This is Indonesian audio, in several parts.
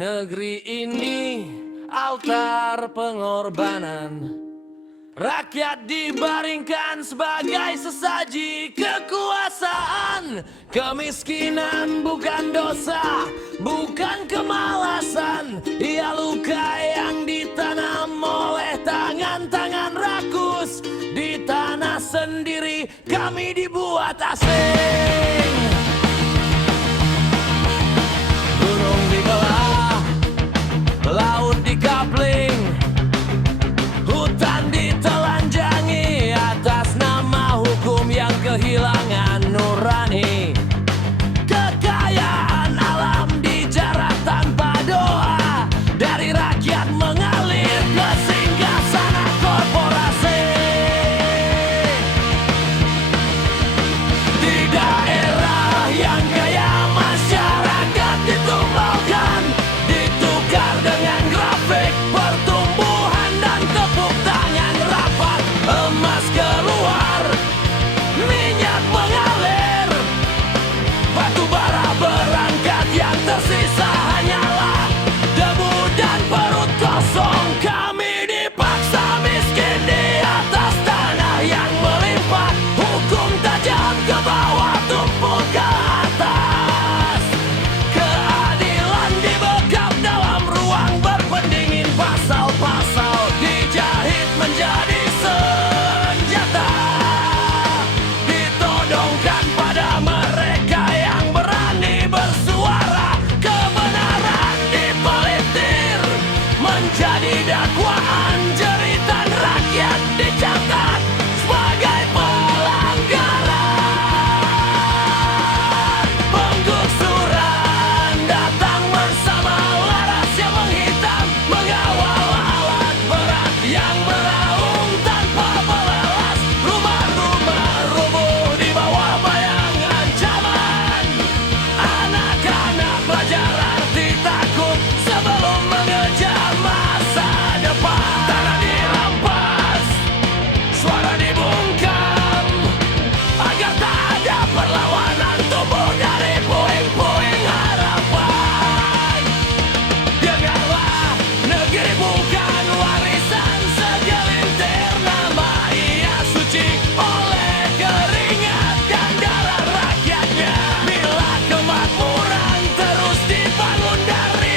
Negeri ini altar pengorbanan. Rakyat dibaringkan sebagai sesaji kekuasaan. Kemiskinan bukan dosa, bukan kemalasan. Ia luka yang ditanam oleh tangan-tangan rakus. Di tanah sendiri kami dibuat asing. Gunung dibelah, laut dikapling, hutan ditelanjangi atas nama hukum yang kehilangan nurani. Kekayaan alam dijarah tanpa doa, dari rakyat mengalir ke singgasana korporasi. Di daerah yang kaya masyarakat ditumbalkan, ditukar dengan grafik pertumbuhan dan tepuk tangan rapat. Emas keluar, minyak mengalir, batu bara berangkat, yang tersisa hanyalah debu dan perut kosong. Kami dipaksa miskin di atas tanah yang melimpah. Hukum tajam ke bawah, tumpul ke atas. Keadilan dibekap dalam ruang berpendingin. Pasal-pasal dijahit menjadi senjata, ditodongkan pada mereka yang berani bersuara. Kebenaran dipelitir menjadi dakwaan, jeritan rakyat dicatat sebagai pelanggaran. Penggusuran datang bersama laras yang menghitam, mengawal alat berat yang meraung tanpa balelas. Rumah-rumah rubuh di bawah bayang ancaman. Anak-anak belajar arti takut sebelum mengejar masa depan. Tanah dirampas, suara dibungkam, agar tak ada perlawanan tumbuh dari puing-puing harapan. Dengarlah, negeri bukan warisan segelintir nama. Ia suci oleh keringat dan darah rakyatnya. Bila kemakmuran terus dibangun dari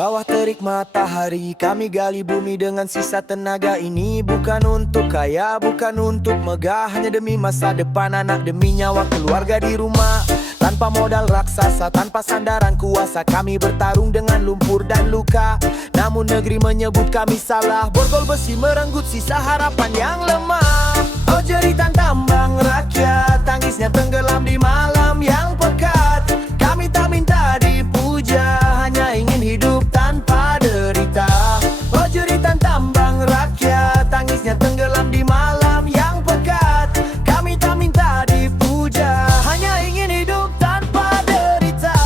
bawah terik matahari, kami gali bumi dengan sisa tenaga ini. Bukan untuk kaya, bukan untuk megah, hanya demi masa depan anak, demi nyawa keluarga di rumah. Tanpa modal raksasa, tanpa sandaran kuasa, kami bertarung dengan lumpur dan luka. Namun negeri menyebut kami salah, borgol besi merenggut sisa harapan yang lemah. Oh jeritan tambang rakyat, tangisnya tenggelam di malam yang pekat. Kami tak minta dipuja, hanya ingin hidup tanpa derita. Oh jeritan tambang rakyat, tangisnya tenggelam di malam yang pekat. Kami tak minta dipuja, hanya ingin hidup tanpa derita.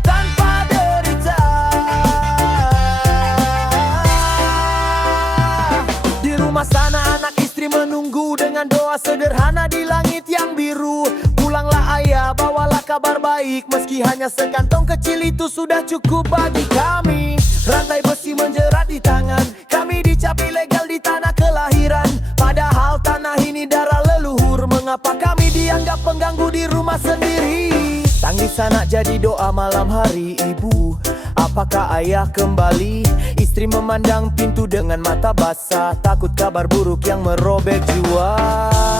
Tanpa derita. Di rumah sana anak istri menunggu dengan doa sederhana di langit yang biru. Pulanglah ayah, bawalah kabar baik, meski hanya sekantong kecil itu sudah cukup bagi kami. Rantai besi menjerat di tangan, kami dicap ilegal di tanah kelahiran. Padahal tanah ini darah leluhur, mengapa kami dianggap pengganggu di rumah sendiri? Tangis anak jadi doa malam hari ibu, apakah ayah kembali? Istri memandang pintu dengan mata basah, takut kabar buruk yang merobek jiwa.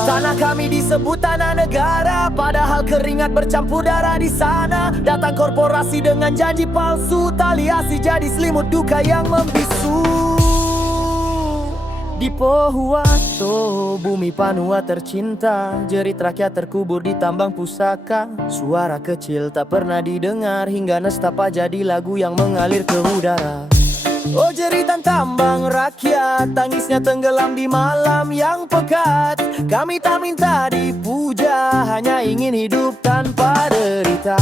Tanah kami disebut tanah negara, padahal keringat bercampur darah di sana. Datang korporasi dengan janji palsu, tali asi jadi selimut duka yang membisu. Di Pohuwato, bumi Panua tercinta, jerit rakyat terkubur di tambang pusaka. Suara kecil tak pernah didengar, hingga nestapa jadi lagu yang mengalir ke udara. Oh jeritan tambang rakyat, tangisnya tenggelam di malam yang pekat. Kami tak minta dipuja, hanya ingin hidup tanpa derita.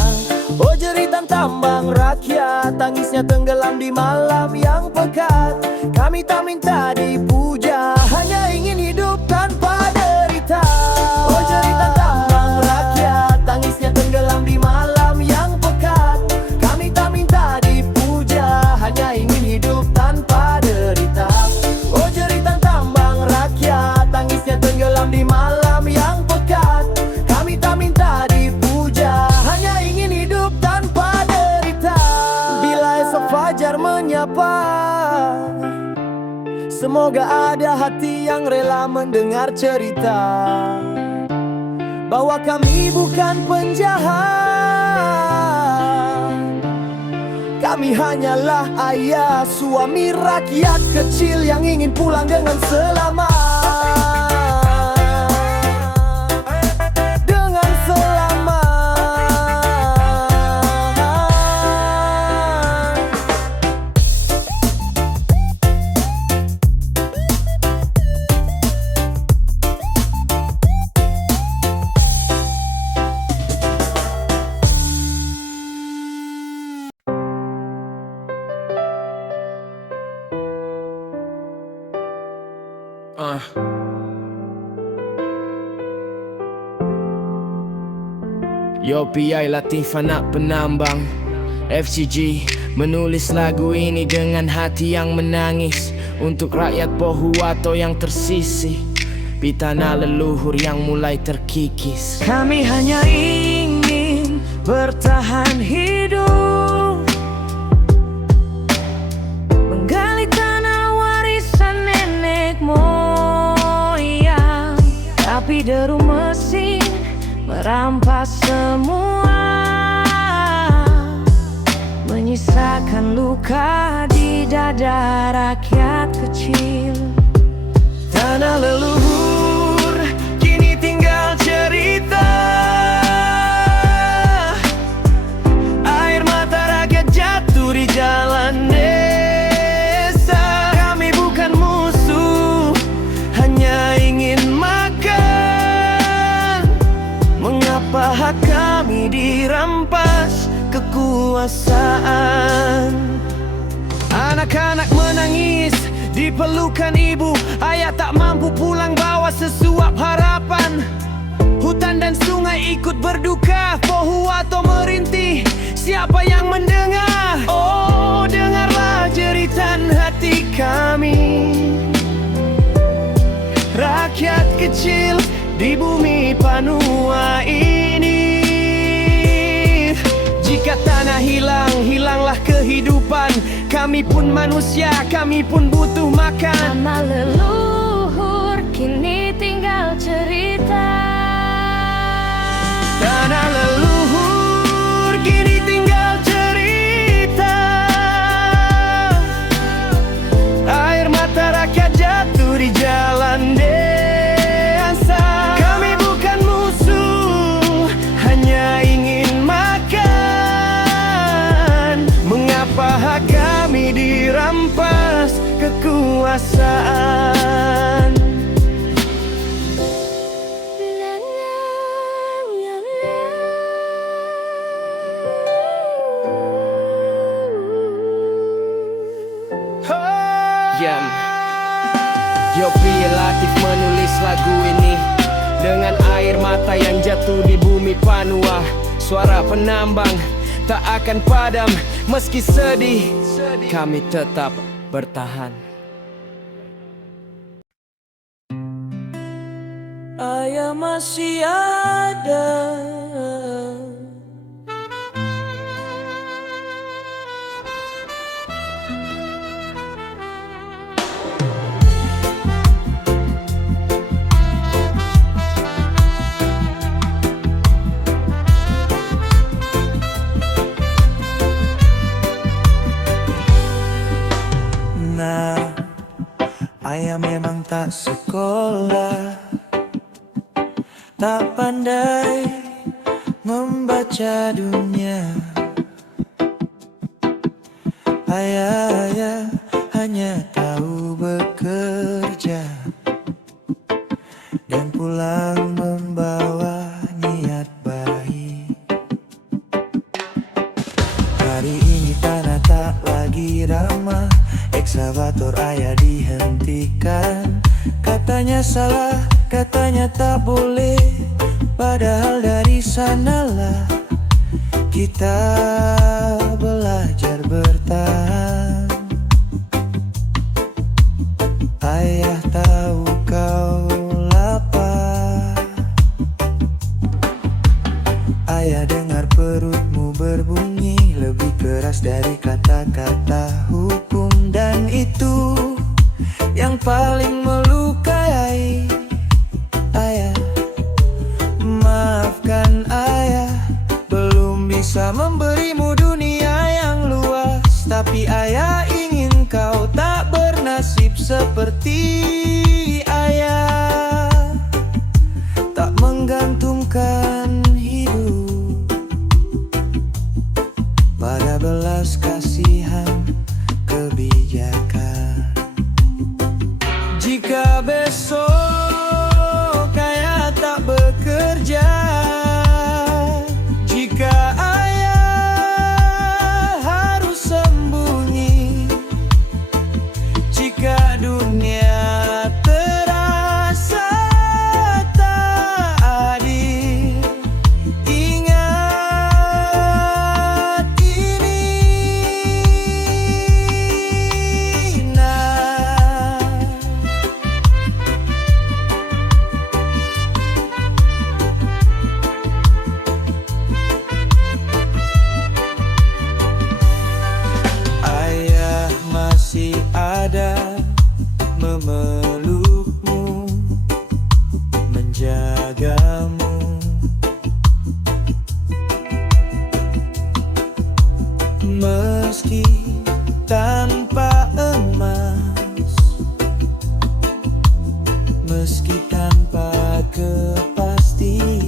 Oh jeritan tambang rakyat, tangisnya tenggelam di malam yang pekat. Kami tak minta dipuja, hanya ingin hidup tanpa derita. Oh jeritan tambang rakyat, tangisnya tenggelam di malam yang pekat. Kami tak minta dipuja, hanya ingin hidup tanpa derita. Oh jeritan tambang rakyat, tangisnya tenggelam di malam yang pekat. Kami tak minta dipuja, hanya ingin hidup tanpa derita. Bila esok fajar menyapa, semoga ada hati yang rela mendengar cerita bahwa kami bukan penjahat. Kami hanyalah ayah, suami rakyat kecil yang ingin pulang dengan selamat. Dengan selamat. Yo PI Latif anak penambang FCG menulis lagu ini dengan hati yang menangis untuk rakyat Pohuwato yang tersisih di tanah leluhur yang mulai terkikis. Kami hanya ingin bertahan hidup, menggali tanah warisan nenek moyang, tapi deru mesin merampas semua, menyisakan luka di dada rakyat kecil. Tanah leluhur kini tinggal cerita, air mata rakyat jatuh di jalan desa. Kami bukan musuh, hanya ingin makan. Mengapa hak kami dirampas kekuasaan? Anak-anak menangis di pelukan ibu, ayah tak mampu pulang bawa sesuap harapan. Hutan dan sungai ikut berduka, Pohuwato merintih, siapa yang mendengar? Oh, dengarlah jeritan hati kami, rakyat kecil di bumi Panua ini. Jika Kami pun manusia, kami pun butuh makan. Nama leluhur kini tinggal cerita. Tanah leluhur kini tinggal cerita. Air mata rakyat jatuh di jalan desa. Kami bukan musuh, hanya ingin makan. Mengapa hak kami dirampas kekuasaan? Yopi Latif menulis lagu ini dengan air mata yang jatuh di bumi Panua. Suara penambang tak akan padam, meski sedih, kami tetap bertahan. Ayah masih ada. Nah, ayah memang tak sekolah, tak pandai membaca dunia. Ayah hanya tahu bekerja dan pulang membawa niat baik. Hari ini tanah tak lagi ramah, ekskavator ayah dihentikan. Katanya salah, katanya tak boleh, padahal dari sanalah kita belajar bertahan. Ayah tahu kau lapar, ayah dengar perutmu berbunyi lebih keras dari kata-kata hukum. Dan itu yang paling melukai ayah. Maafkan ayah, belum bisa memberimu dunia yang luas, tapi ayah ingin kau tak bernasib seperti ayah, tak menggantungkan hidup pada belas kasihan kebijakan. Jika besok ayah tak bekerja, jika ayah harus sembunyi, jika dunia terasa tak adil, ingat ini. Ayah masih ada, memelukmu, menjagamu. Meski tanpa emas, meski tanpa kepastian,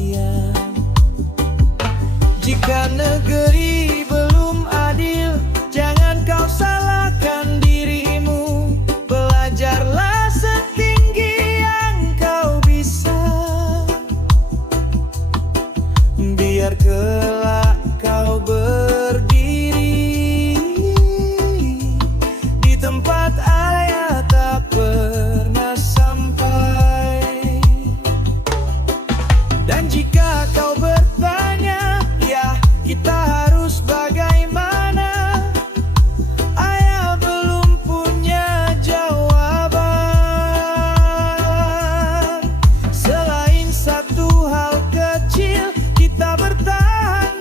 jika negeri belum adil, jangan kau salahkan dirimu. Belajarlah setinggi yang kau bisa, biar kelak kau berdiri di tempat ayah tak pernah sampai. Dan jika kau bertanya, ya kita harus bagaimana? Ayah belum punya jawaban, selain satu hal kecil, kita bertahan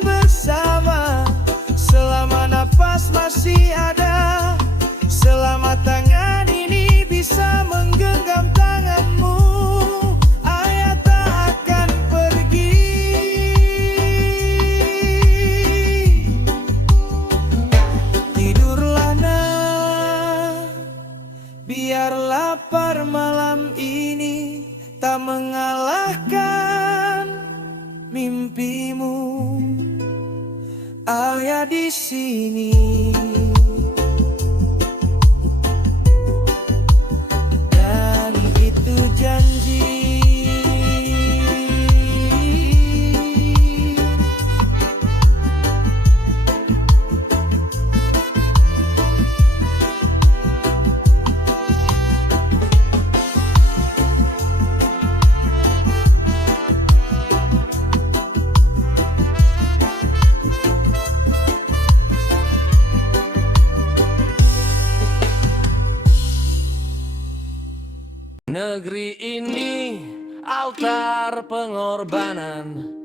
ayah di sini. Dan itu janji. Negeri ini altar pengorbanan.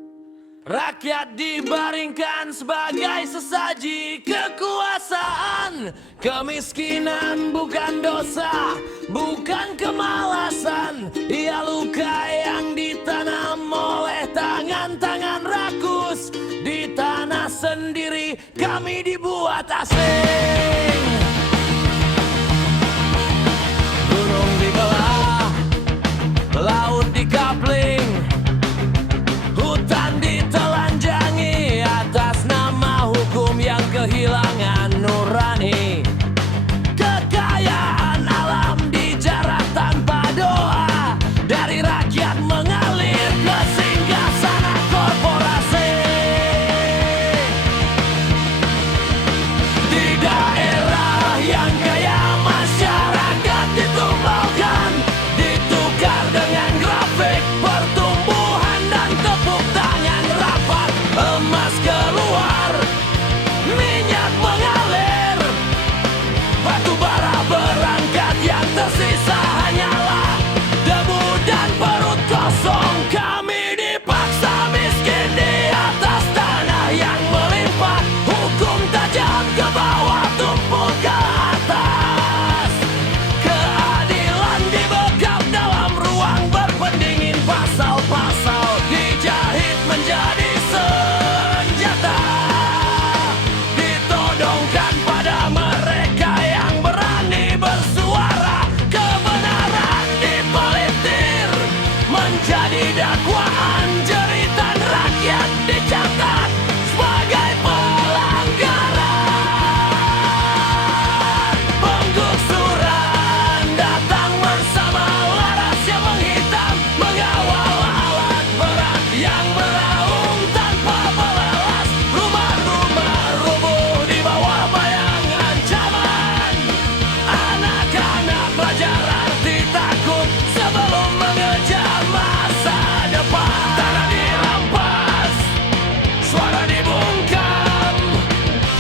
Rakyat dibaringkan sebagai sesaji kekuasaan. Kemiskinan bukan dosa, bukan kemalasan. Ia luka yang ditanam oleh tangan-tangan rakus. Di tanah sendiri kami dibuat asing. Gunung dibelah, laut dikapling, hutan ditelanjangi atas nama hukum yang kehilangan nurani. Kekayaan alam dijarah tanpa doa, dari rakyat mengalir ke singgasana korporasi. Di daerah yang kaya masyarakat ditumbalkan, ditukar dengan grafik pertumbuhan dan tepuk tangan rapat. Emas keluar, minyak mengalir, batu bara berangkat, yang tersisa hanyalah debu dan perut kosong. Kami dipaksa miskin di atas tanah yang melimpah. Hukum tajam ke bawah, tumpul ke atas. Keadilan dibekap dalam ruang berpendingin. Pasal-pasal dijahit menjadi senjata, ditodongkan pada mereka yang berani bersuara. Kebenaran dipelitir menjadi dakwaan. Jeritan rakyat dicatat sebagai pelanggaran. Penggusuran datang bersama laras yang menghitam, mengawal alat berat yang meraung tanpa balas. Rumah-rumah rubuh di bawah bayang ancaman. Anak-anak belajar arti takut sebelum mengejar masa depan. Tanah dirampas, suara dibungkam,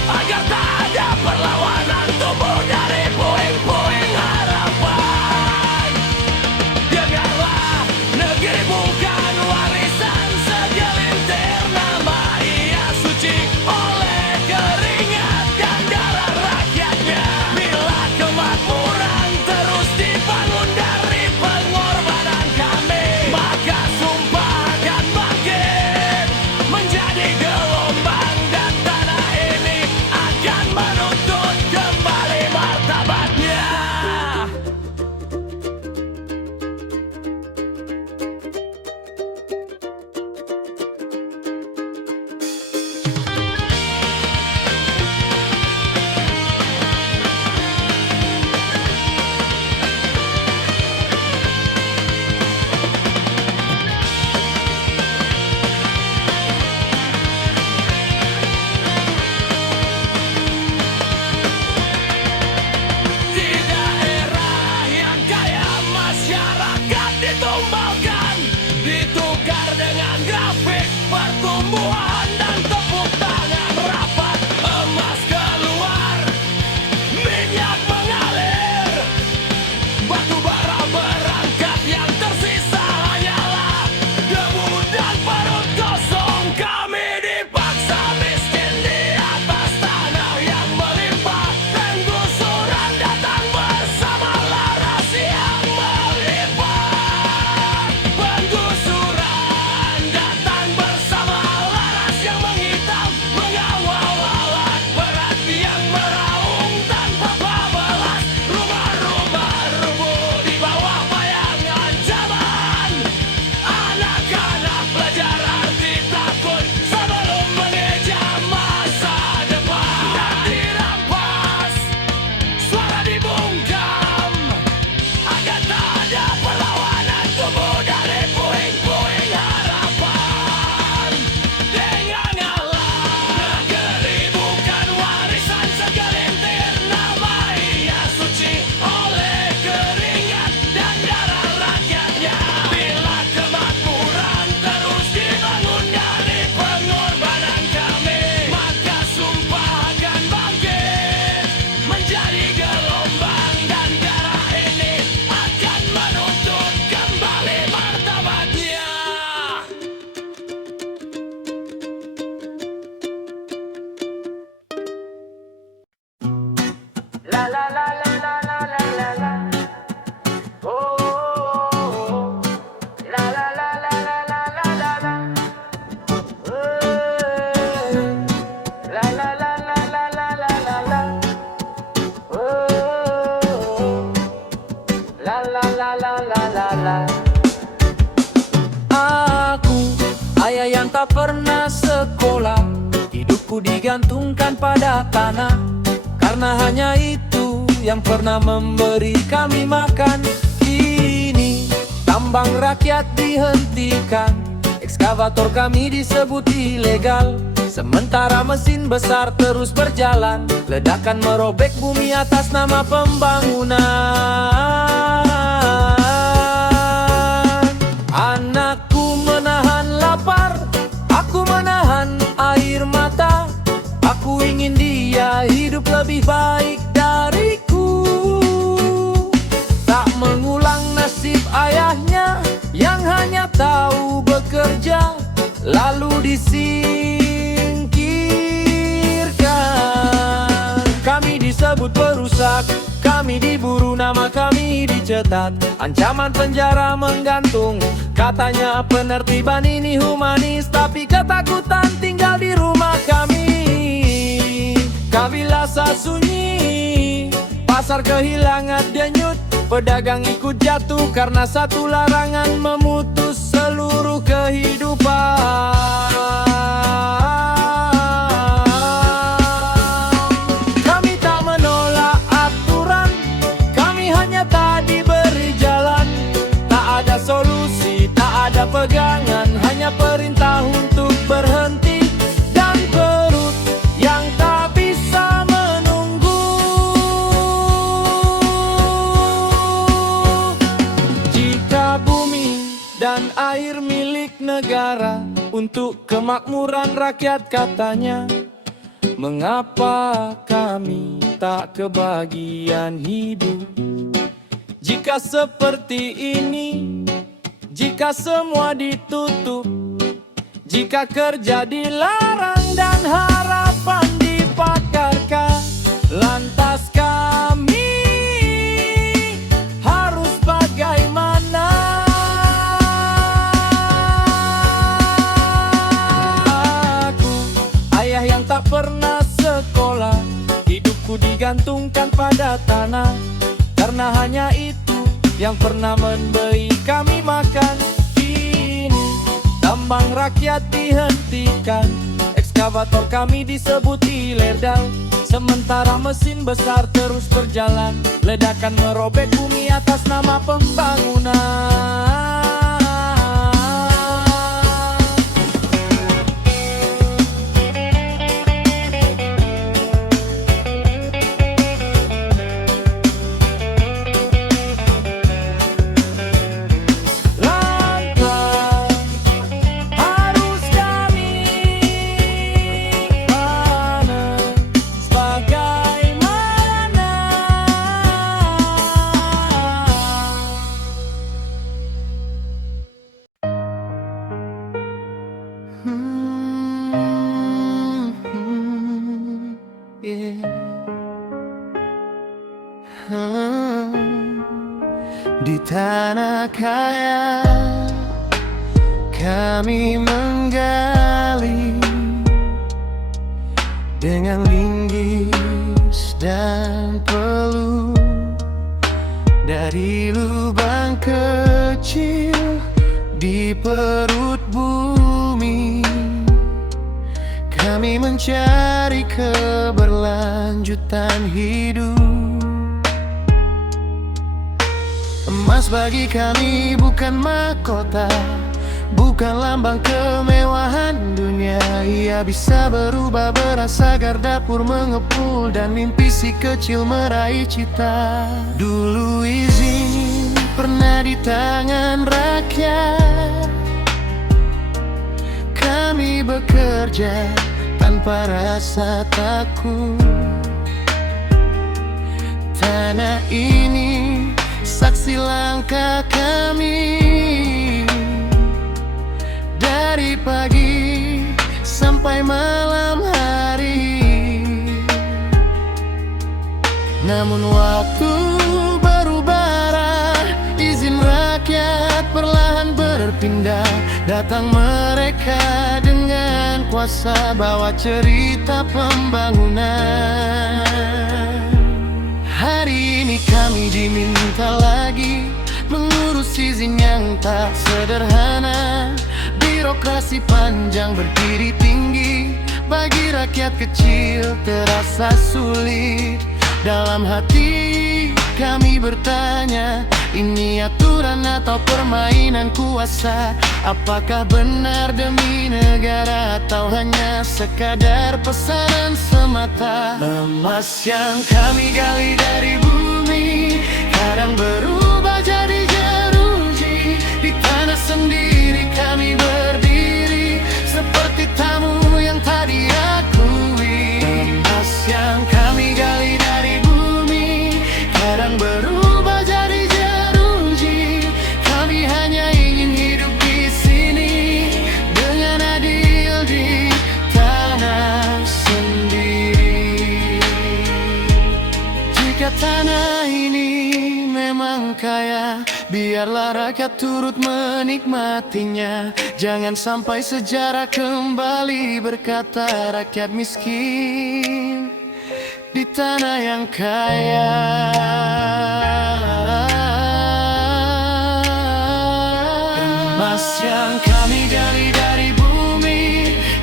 agar tak ada perlawanan tumbuh dari puing-puing harapan. Dengarlah, negeri bukan warisan segelintir nama. Ia suci oleh keringat dan darah rakyatnya. Bila kemakmuran terus dibangun dari pengorbanan kami, maka sumpah akan bangkit menjadi gelombang, dan tanah ini akan menuntut kembali martabatnya. Di daerah yang kaya masyarakat ditumbalkan, ditukar dengan grafik pertumbuhan dan tepuk tangan rapat. Emas keluar, minyak mengalir, batu bara berangkat, yang tersisa hanyalah debu dan perut kosong. Kami dipaksa miskin di atas tanah yang melimpah. Penggusuran datang bersama laras yang melimpah. Penggusuran datang bersama laras tak pernah sekolah, hidupku digantungkan pada tanah. Karena hanya itu yang pernah memberi kami makan. Kini tambang rakyat dihentikan, ekskavator kami disebut ilegal. Sementara mesin besar terus berjalan, ledakan merobek bumi atas nama pembangunan. Anakku menahan lapar, aku menahan air mata. Aku ingin dia hidup lebih baik dariku, tak mengulang nasib ayahnya yang hanya tahu bekerja lalu disingkirkan. Kami disebut perusak, kami diburu, nama kami dicetat, ancaman penjara menggantung. Katanya penertiban ini humanis, tapi ketakutan tinggal di rumah kami. Kabilasa sunyi, pasar kehilangan denyut, pedagang ikut jatuh karena satu larangan memutus seluruh kehidupan. Kami tak menolak aturan, kami hanya tak diberi jalan. Tak ada solusi, tak ada pegangan, hanya perintah untuk berhenti. Dan perut yang tak bisa menunggu. Jika bumi dan air milik negara untuk kemakmuran rakyat katanya, mengapa kami tak kebagian hidup? Jika seperti ini, jika semua ditutup, jika kerja dilarang dan harapan dipakarkan, lantas kami harus bagaimana? Aku, ayah yang tak pernah sekolah, hidupku digantungkan pada tanah. Karena hanya itu yang pernah memberi kami makan. Kini tambang rakyat dihentikan, ekskavator kami disebut ilegal. Sementara mesin besar terus berjalan, ledakan merobek bumi atas nama pembangunan. Di tanah kaya kami menggali dengan linggis dan peluh. Dari lubang kecil di perut bumi, kami mencari keberlanjutan hidup. Emas bagi kami bukan mahkota, bukan lambang kemewahan dunia. Ia bisa berubah beras agar dapur mengepul dan mimpi si kecil meraih cita. Dulu izin pernah di tangan rakyat, kami bekerja tanpa rasa takut. Tanah ini saksi langkah kami, dari pagi sampai malam hari. Namun waktu berubah arah, izin rakyat perlahan berpindah. Datang mereka dengan kuasa, bawa cerita pembangunan. Hari ini kami diminta lagi mengurus izin yang tak sederhana. Di Birokrasi panjang berdiri tinggi, bagi rakyat kecil terasa sulit. Dalam hati kami bertanya, ini aturan atau permainan kuasa? Apakah benar demi negara atau hanya sekadar pesanan semata? Emas yang kami gali dari bumi kadang berubah jadi jeruji. Di tanah sendiri kami berdiri seperti tamu yang tak diakui. Emas yang kami gali dari bumi kadang berubah jadi jeruji. Kami hanya ingin hidup di sini dengan adil di tanah sendiri. Jika tanah ini memang kaya, biarlah rakyat turut menikmatinya. Jangan sampai sejarah kembali berkata rakyat miskin di tanah yang kaya. Emas yang kami gali dari bumi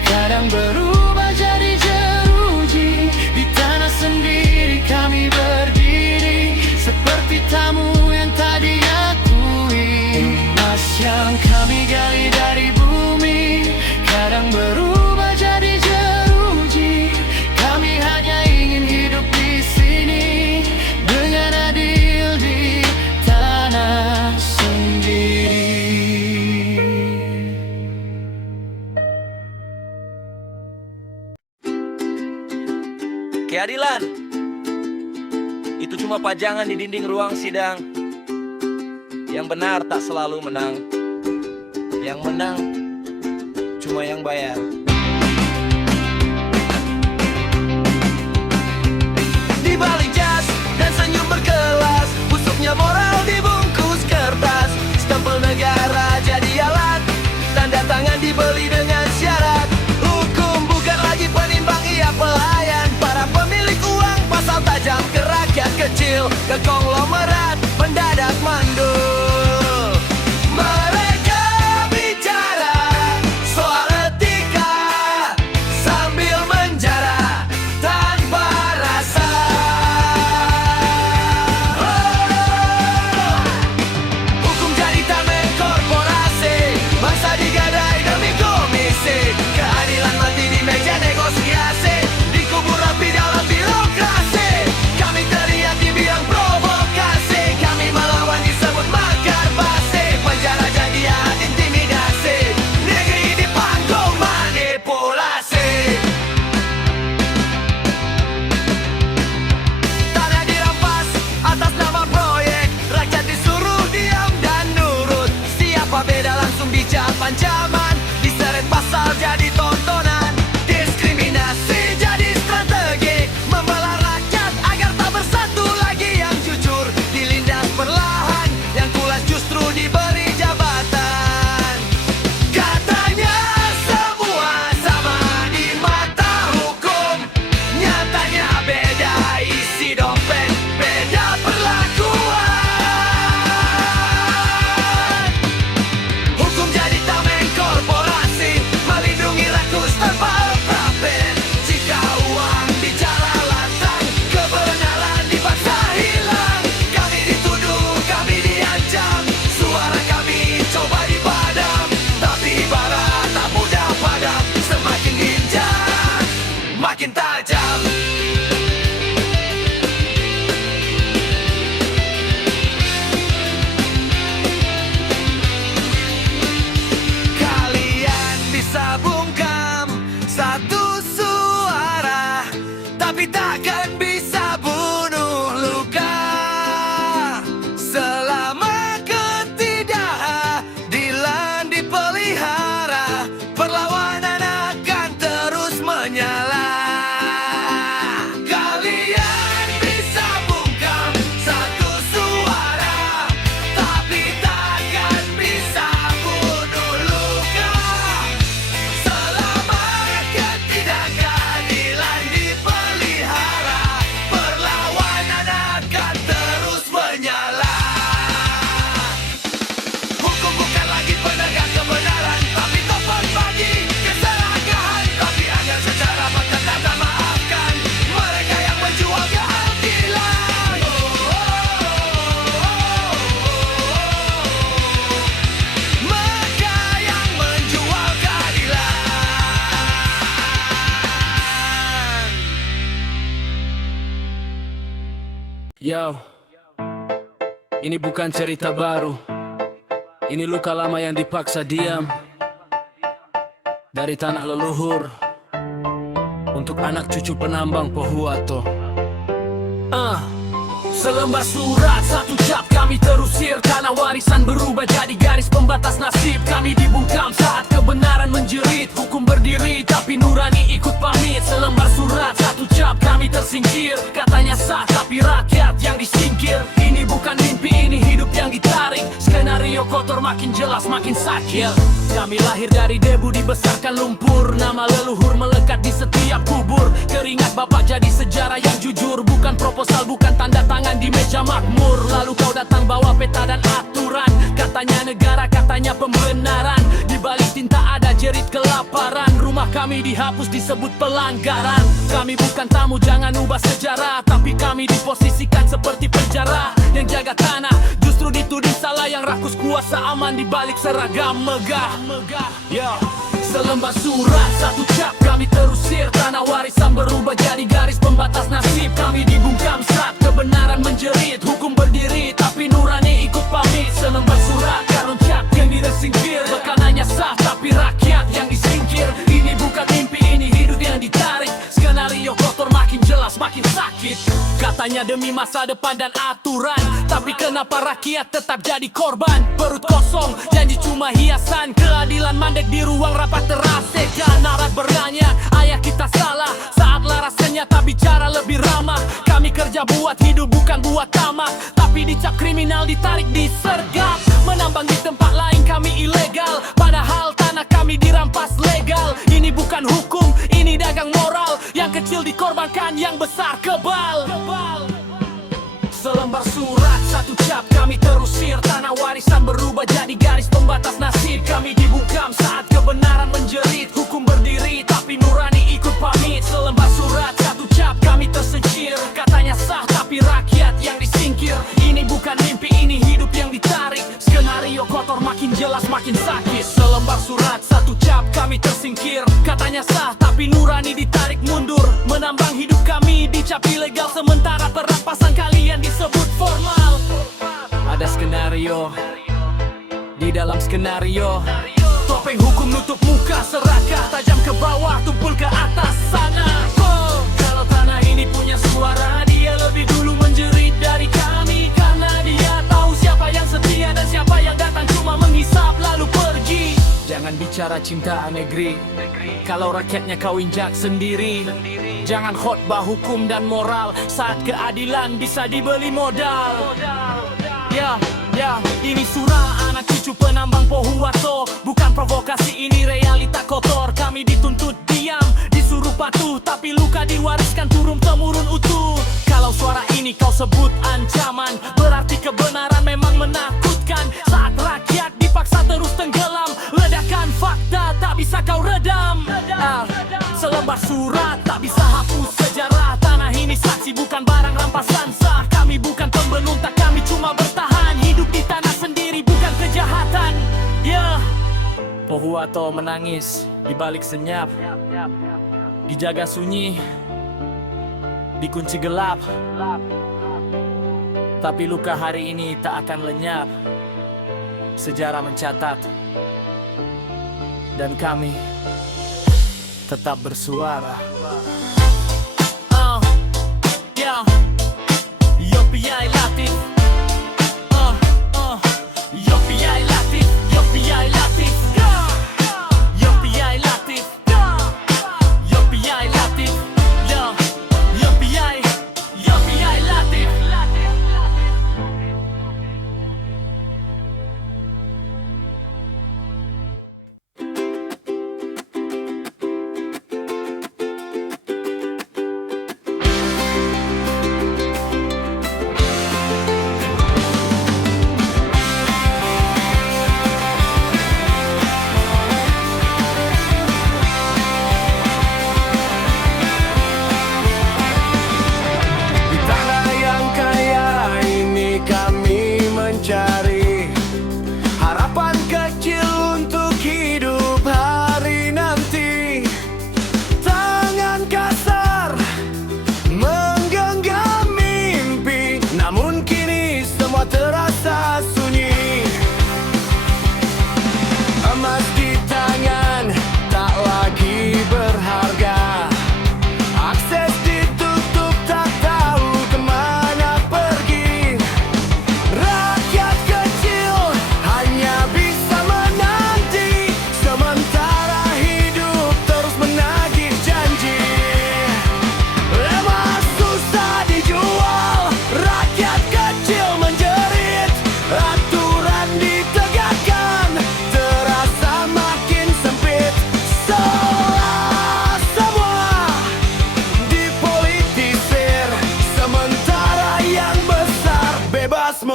kadang berubah jadi jeruji. Di tanah sendiri kami berdiri seperti tamu yang tak diakui. Emas yang kami gali dari bumi kadang berubah jadi jeruji. Kami hanya ingin hidup di sini dengan adil di tanah sendiri. Keadilan itu cuma pajangan di dinding ruang sidang. Yang benar tak selalu menang. Yang menang cuma yang bayar. Di balik jas dan senyum berkelas, busuknya moral dibungkus kertas. Stempel negara jadi alat, tanda tangan dibeli dengan syarat. Hukum bukan lagi penimbang, ia pelayan. Para pemilik uang pasal tajam ke rakyat kecil, ke konglomerat mendadak mandul. Mereka bicara soal etika sambil menjara tanpa rasa. Hukum jadi tameng korporasi, bangsa digadai demi komisi. Keadilan mati di meja negosiasi, dikubur rapi dalam birokrasi. Kami teriak di biang provokasi, kami melawan disebut makar basi. Penjara janjian intimidasi, negeri di panggung manipulasi. Tanah dirampas atas nama proyek, rakyat disuruh diam dan nurut. Siapa beda langsung dicap ancaman, diseret pasal jadi tontonan. Diskriminasi jadi strategi, membelah rakyat agar tak bersatu lagi. Yang jujur dilindas perlahan, yang kulas justru diberi jabatan. Katanya semua sama di mata hukum, nyatanya beda isi dompet, beda perlakuan. Hukum jadi tameng korporasi, melindungi rakus tanpa profit. Jika uang bicara lantang, kebenaran dipaksa hilang. Kami dituduh, kami diancam, suara kami coba dipadam. Tapi bara tak mudah padam, semakin injak makin tajam. Kalian bisa bungkam satu suara, tapi takkan bisa bunuh luka. Selama ketidakadilan dipelihara, perlawanan akan terus menyala. Kalian bisa bungkam satu suara, tapi takkan bisa bunuh luka. Selama ketidakadilan dipelihara, perlawanan akan terus menyala. Hukum bukan lagi penegak kebenaran, tapi tokoh Yo, ini bukan cerita baru. Ini luka lama yang dipaksa diam dari tanah leluhur untuk anak cucu penambang Pohuwato. Selembar surat, satu cap kami terusir karena warisan berubah jadi garis pembatas nasib. Kami dibungkam saat kebenaran menjerit, hukum berdiri tapi nurani ikut pamit. Selembar surat, satu cap kami tersingkir, katanya sah tapi rakyat yang disingkir. Ini bukan mimpi, ini hidup yang ditarik. Skenario kotor makin jelas makin sakit. Kami lahir dari debu dibesarkan lumpur, nama leluhur melekat di setiap kubur. Keringat bapak jadi sejarah yang jujur, bukan proposal, bukan tanda tangan di meja makmur. Lalu kau datang bawa peta dan aturan, katanya negara, katanya pembenaran. Di balik tinta ada jerit kelaparan, rumah kami dihapus disebut pelanggaran. Kami bukan tamu, jangan ubah sejarah, tapi kami diposisikan seperti penjara. Yang jaga tanah justru dituding salah, yang rakus kuasa aman di balik seragam megah. Yo, selembar surat, satu cap kami terusir, tanah warisan berubah jadi garis pembatas nasib. Kami dibungkam saat kebenaran menjerit, hukum berdiri tapi nurani ikut pamit. Selembar surat, karun cap yang disingkir, bekanannya sah tapi rakyat yang disingkir. Ini bukan mimpi, ini hidup yang ditarik. Skenario kotor makin jelas makin sakit. Katanya demi masa depan dan aturan, tapi kenapa rakyat tetap jadi korban? Perut kosong, janji cuma hiasan. Keadilan mandek di ruang rapat teraskan. Narat bertanya, ayah kita salah saat laras ternyata bicara lebih ramah. Kami kerja buat hidup bukan buat tamak, tapi dicap kriminal ditarik disergap. Menambang di tempat lain kami ilegal, padahal tanah kami dirampas legal. Ini bukan hukum, ini dagang moral. Yang kecil dikorbankan, yang besar kebal. Selembar surat, satu cap kami terusir, tanah warisan berubah jadi garis pembatas nasib. Kami dibungkam saat kebenaran menjerit, hukum berdiri tapi nurani ikut pamit. Selembar surat, satu cap kami tersingkir, katanya sah tapi rakyat yang disingkir. Ini bukan mimpi, ini hidup yang ditarik. Skenario kotor makin jelas makin sakit. Selembar surat, satu cap kami tersingkir, katanya sah tapi nurani ditarik mundur. Menambang hidup kami dicap ilegal, sementara perampasan kalian disebut formal. Ada skenario di dalam skenario. Topeng hukum nutup muka serakah, tajam ke bawah, tumpul ke atas sana. Kalau tanah ini punya suara, dia lebih dulu menjerit dari kami, karena dia tahu siapa yang setia dan siapa yang datang cuma menghisap lalu pergi. Jangan bicara cinta negeri kalau rakyatnya kau injak sendiri. Jangan khotbah hukum dan moral saat keadilan bisa dibeli modal. Ya, ini surah anak cucu penambang Pohuwato. Bukan provokasi, ini realita kotor. Kami dituntut diam, disuruh patuh, tapi luka diwariskan turun-temurun utuh. Kalau suara ini kau sebut ancaman, berarti kebenaran memang menakutkan. Saat rakyat dipaksa terus tenggelam, ledakan fakta tak bisa kau redam. Selembar surat tak bisa hapus sejarah. Tanah ini saksi bukan barang rampasan sah. Kami bukan pembenuntak, kami cuma bertahan. Hidup di tanah sendiri bukan kejahatan. Pohuwato menangis di balik senyap, dijaga sunyi, dikunci gelap. Tapi luka hari ini tak akan lenyap. Sejarah mencatat, dan kami tetap bersuara. Yopiai Latif, Yopiai Latif, Yopiai Latif, Yopiai Latif, Yopiai Latif, Yopiai Latif.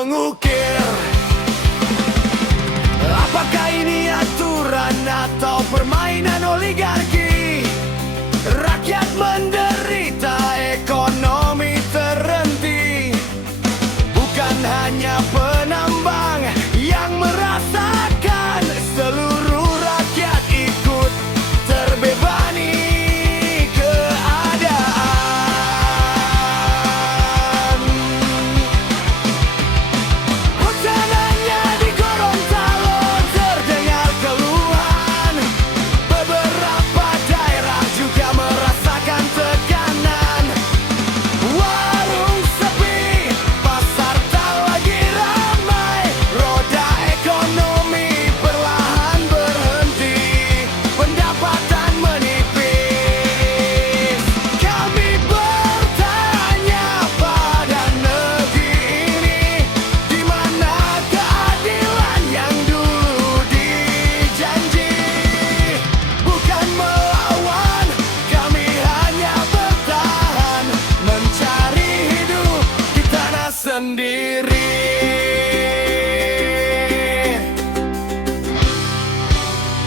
mengukir. Apakah ini aturan atau permainan oligarki? Rakyat menderita, ekonomi terhenti. Bukan hanya penambang yang merasakan, seluruh rakyat ikut terbebani keadaan. Hujanannya di Gorontalo terdengar keluhan. Beberapa daerah juga merasakan tekanan. Warung sepi, pasar tak lagi ramai. Roda ekonomi perlahan berhenti, pendapatan menipis. Kami bertanya pada negeri ini, di mana keadilan yang dulu dijanji? Bukan melawan, kami hanya bertahan, mencari hidup di tanah sendiri.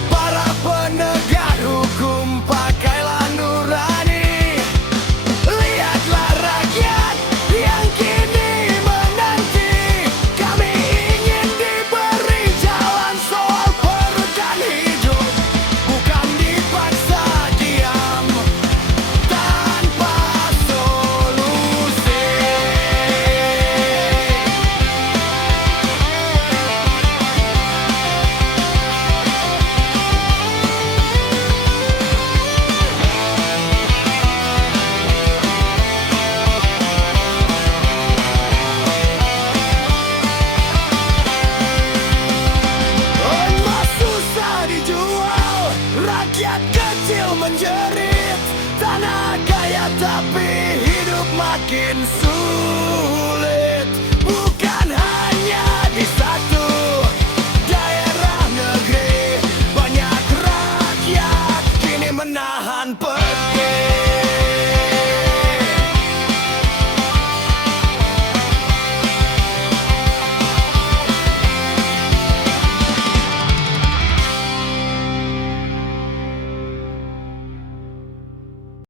Para penegak hukum, pakailah nurani. Lihatlah rakyat yang kini menanti. Kami ingin diberi jalan soal perut dan hidup, bukan dipaksa diam tanpa solusi. Emas susah dijual, rakyat kecil menjerit. Tanah kaya tapi hidup makin sulit.